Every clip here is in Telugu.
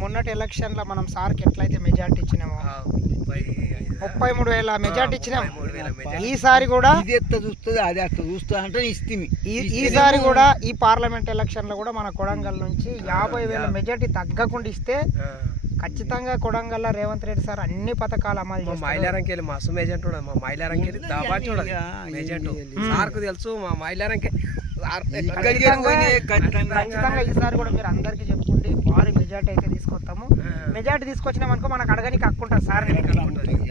మొన్నటి ఎలక్షన్లో మనం సార్కి ఎట్లయితే మెజార్టీ ఇచ్చినామో? ముప్పై మూడు వేల మెజార్టీ ఇచ్చినాం. ఈసారి కూడా ఇది ఎత్త చూస్తుంది? అది అట్లా చూస్తుంది అంటే ఇస్తుంది ఈ- ఈసారి కూడా ఈ పార్లమెంట్ ఎలక్షన్లో కూడా మన కొడంగల్ నుంచి యాభై వేల మెజార్టీ తగ్గకుండా ఇస్తే. ఖచ్చితంగా కొడంగల్ రేవంత్ రెడ్డి సార్ అన్ని పథకాలు అమలు మా చేస్తారు మైలారంకి వెళ్ళి మస్తు మేజెంట్ ఉండదు. మా మైలారంకి వెళ్ళి దాబా చూడదు. మేజెంట్ సార్కు తెలుసు మా మైలారంకి ఖచ్చితంగా ఈసారి కూడా మీరు అందరికీ భారీ మెజార్టీ అయితే తీసుకొస్తాము. మెజార్టీ తీసుకొచ్చినాం అనుకో మనకు అడగనికి హక్కు ఉంటుంది సార్.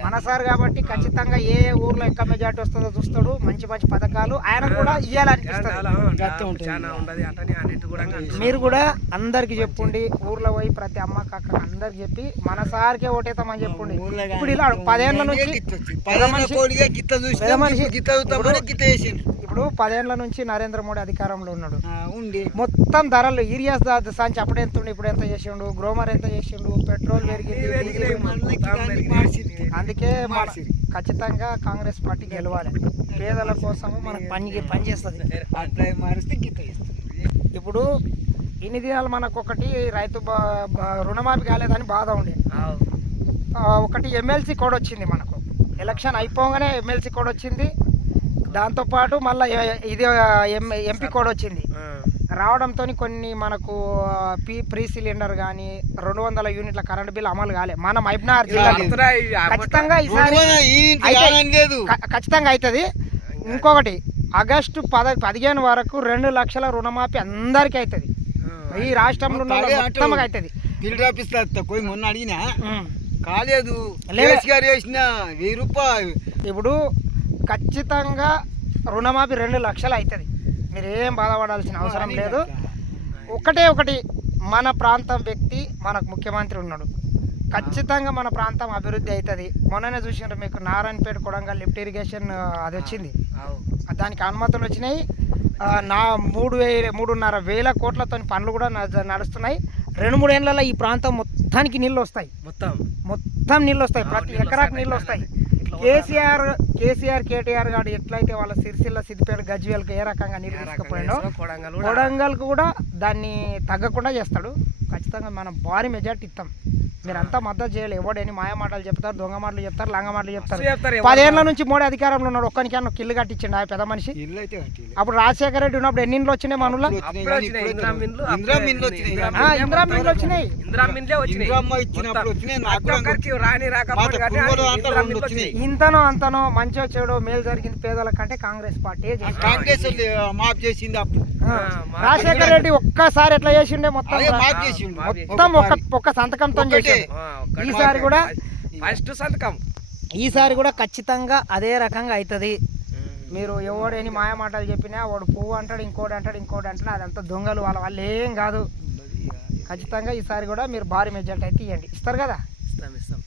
మన సార్ కాబట్టి ఖచ్చితంగా ఏ ఊర్లో ఎక్కువ మెజార్టీ వస్తుందో చూస్తాడు. మంచి మంచి పథకాలు ఆయన కూడా ఇవ్వాలనిపిస్తుంది చాలా ఉండదు అటని అన్నిటి కూడా అంటున్నాడు. మీరు కూడా అందరికి చెప్పుండి. ఊర్లో పోయి ప్రతి అమ్మ కాక అందరికి చెప్పి మన సార్కే ఓటేస్తామని చెప్పుండి. ఇప్పుడు ఇలా పదేళ్ళ నుంచి పెద్ద మనిషి. ఇప్పుడు పదేళ్ళ నుంచి నరేంద్ర మోడీ అధికారంలో ఉన్నాడు. ఉంది మొత్తం ధరలు యూరియాస్ దా- సంచి అప్పుడు ఎంత ఉండి ఇప్పుడు ఎంత చేసిండు గ్రోమర్ ఎంత చేసిండు పెట్రోల్ పెరిగింది. అందుకే ఖచ్చితంగా కాంగ్రెస్ పార్టీ గెలవాలి. పేదల కోసం మనకు పని పని చేస్తుంది. అట్లా మారిస్తే ఇప్పుడు ఇన్ని దినాలు మనకు ఒకటి రైతు రుణమాఫీ కాలేదని బాధ ఉండే. ఒకటి ఎమ్మెల్సీ కోడ్ వచ్చింది మనకు. ఎలక్షన్ అయిపోగానే ఎమ్మెల్సీ కోడ్ వచ్చింది. దాంతోపాటు మళ్ళీ ఇది ఎం ఎంపీ కోడ్ వచ్చింది. రావడంతో కొన్ని మనకు పీ ప్రీ సిలిండర్ కానీ రెండు వందల యూనిట్ల కరెంట్ బిల్ అమలు కాలే మన ఇవి అమ్మట. ఖచ్చితంగా ఈసారి ఖచ్చితంగా అవుతుంది ఇంకొకటి ఆగస్టు పద పదిహేను వరకు రెండు లక్షల రుణమాఫీ అందరికీ అవుతుంది. ఈ రాష్ట్రంలో మొత్తం. అవుతుంది ఆఫీస్ మొన్న అడిగినా. కాలేదు వెయ్యి రూపాయలు ఇప్పుడు ఖచ్చితంగా రుణమాఫీ రెండు లక్షలు అవుతుంది. మీరు ఏం బాధపడాల్సిన అవసరం లేదు. ఒకటే ఒకటి మన ప్రాంతం వ్యక్తి మనకు ముఖ్యమంత్రి ఉన్నాడు. ఖచ్చితంగా మన ప్రాంతం అభివృద్ధి అవుతుంది. మొన్ననే చూసినారు మీకు నారాయణపేట కొడంగల్ లిఫ్ట్ ఇరిగేషన్ అది వచ్చింది. దానికి అనుమతులు వచ్చినాయి. నా మూడు వేల మూడున్నర వేల కోట్లతో పనులు కూడా నడ- నడుస్తున్నాయి. రెండు మూడు ఏళ్ళలో ఈ ప్రాంతం మొత్తానికి నీళ్ళు వస్తాయి. మొత్తం. మొత్తం నీళ్ళు వస్తాయి. ప్రతి ఎకరాకు నీళ్ళు వస్తాయి. కేసీఆర్ కేసీఆర్ కేటీఆర్ గారు ఎట్లయితే వాళ్ళ సిరిసిల్ల సిద్దిపేట గజ్వేల్కి ఏ రకంగా నీళ్ళు రకంగా తీసుకుపోయిండో కొడంగల్ కూడా దాన్ని తగ్గకుండా చేస్తాడు. ఖచ్చితంగా మనం భారీ మెజార్టీ ఇస్తాం. మీరంతా మద్దతు చేయాలి. ఎవడని మాయ మాటలు చెప్తారు దొంగ మాటలు చెప్తారు లంగ మాటలు చెప్తారు. పదేళ్ళ నుంచి మోడీ అధికారంలో ఉన్నాడు. ఒక్కనికన్నా కిల్లు కట్టించండి ఆ పెద్ద మనిషి. ఇల్లు అయితే కట్టిలే. అప్పుడు రాజశేఖర రెడ్డి ఉన్నప్పుడు ఎన్ని ఇండ్లు వచ్చినాయి మనలో ఇందిరా మిన్లు. వచ్చినాయి. ఇంతనో అంతనో మంచి వచ్చాడు మేలు జరిగింది పేదల కంటే కాంగ్రెస్ పార్టీ కాంగ్రెస్ మాఫ్ చేసింది అప్పుడు. మా రాజశేఖర రెడ్డి ఒక్కసారి ఎట్లా చేసిండే మొత్తం మొత్తం ఒక్క ఒక్క సంతకంతో ఈసారి కూడా ఫస్ట్ సంతకం. ఈసారి కూడా ఖచ్చితంగా అదే రకంగా అవుతుంది మీరు ఎవడని మాయ మాటలు చెప్పినా వాడు పువ్వు అంటాడు ఇంకోటి అంటాడు ఇంకోటి అంటాడు అదంతా దొంగలు వాళ్ళ వాళ్ళు ఏం కాదు. ఖచ్చితంగా ఈసారి కూడా మీరు భారీ మెజార్టీ అయితే ఇవ్వండి ఇస్తారు కదా? ఇస్తాం. ఇస్తాం.